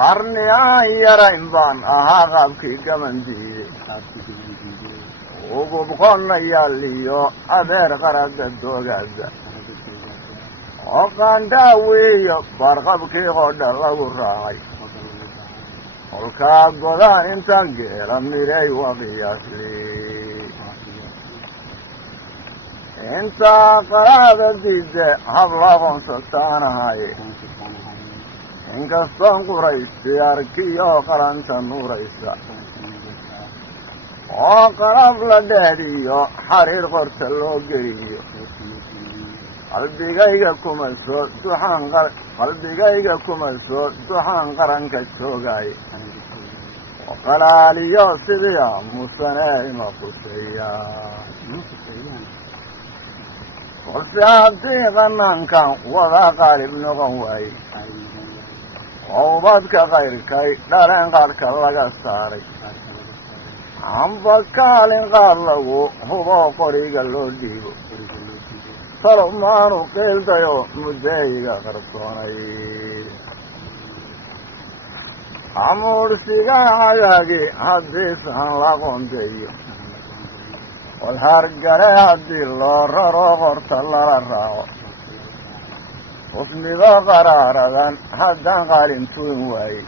qarni aan yarayn baan ahaa qaabkii gabandiiye ugub qonayaaliyo adeer qarada doogaada oo qaandhaawiyo barqabkii qodha lagu raacay kolkaa godaan intaan geela miray waa qiyaasli intaa qaraada diidde habla aqoonsataanahaye inkastoon quraysti arkiyo qalanta nuuraysa oo qarab la dheediyo xariir qorta loo geliyo qalbigayga kuma soo duxaan qaranka joogaaye oo qalaaliyo sidii aamusane ima quseeyaa balse haddii qanaankan wadaa qaalib noqon waaye oo ubadka kayrkay dhaleen qaadhka laga saaray amba kaalin qaad lagu huboo qoriga loo dhiibo talow maanu qiildayo muddeeyiga qarsoonay amuursigaa cagaagi haddii sahan la qoondeeyo walhargale haddii loo raro qorta lala raaco husnido qaraaradan haddaan qaalin tuin waaye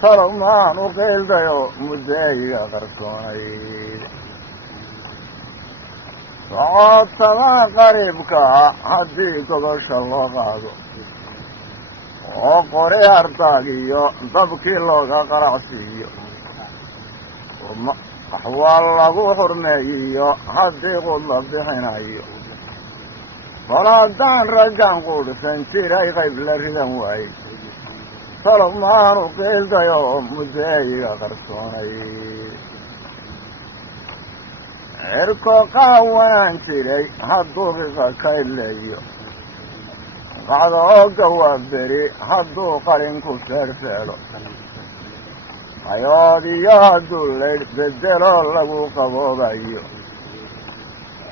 talow maanu qiildayo muddeeyiga qarsoonay socotada qariibkaa haddii gogosha loo qaado oo qori ardaagiyo dabkii looga qaracsiiyo axwaal lagu xurmeeyiyo haddii qud la bixinayo bal haddaan raggan quudhsan jiray qayb la ridan waaye talow maanu qiildayo muddeeyiga qarsoonay cirko qaawanaan jiray hadduu qiqa kaydleeyo qacdo ooga waa beri hadduu qalinku feedhfeedho qayoodiyo hadduu laydh beddeloo lagu qaboobayo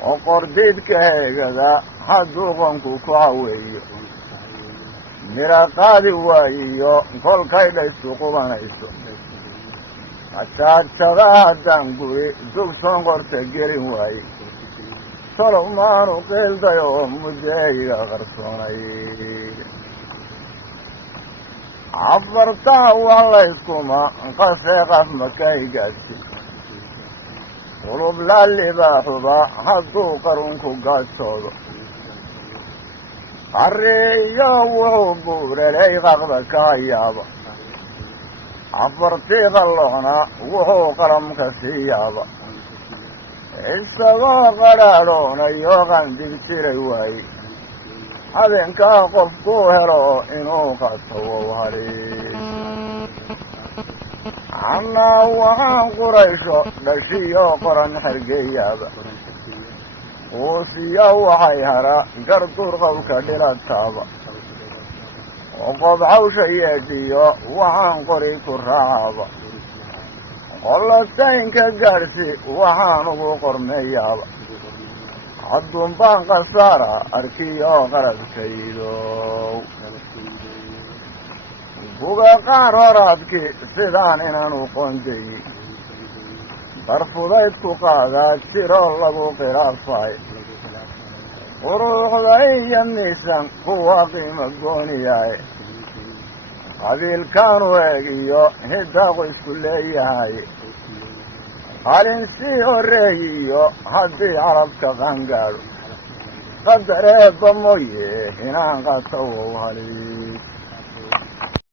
oo qordiidka heegada hadduu qonku ku caweeyo mira qaadi waayiyo kolkay dhaystu qubanayso ajaajada haddaan guri dugsoon qorta gelin waaye talow maanu qiildayo muddeeyiga qarsoonay cafartaa waa layskuma qasee qaf makaygaadsi qulub laalibaaxuba hadduu qarunku gaajoodo qarriiyo wuxuu buuralay qaqda ka hayaaba cafartii qalloqna wuxuu qalamka sii yaaba isagoo qadhaadhoonayo qandhig jiray waaye habeenkaa qofkuu helo inuu qato wow hadhiis annaa waxaan quraysho dhashiyo qoran xergeeyaaba quusiyo waxay hara garduur qowlka dhilataaba oo qobxawsha yeedhiyo waxaan qori ku raacaaba qollataynka gaadhsi waxaan ugu qormeeyaaba hadduunbaan khasaara arkiyo qaradkaydow buga qaar horaadkii sidaan inaanu qoondayi darfudayd ku qaadaa jiroo lagu khilaafaay quruuxda iyo miisan kuwa qiimo gooniyahay qabiilkaanu eegiyo hidaaqu isku leeyahay qalin sii horreeyiyo haddii carabka qaangaadho qadareeba mooye inaan qato wow haliis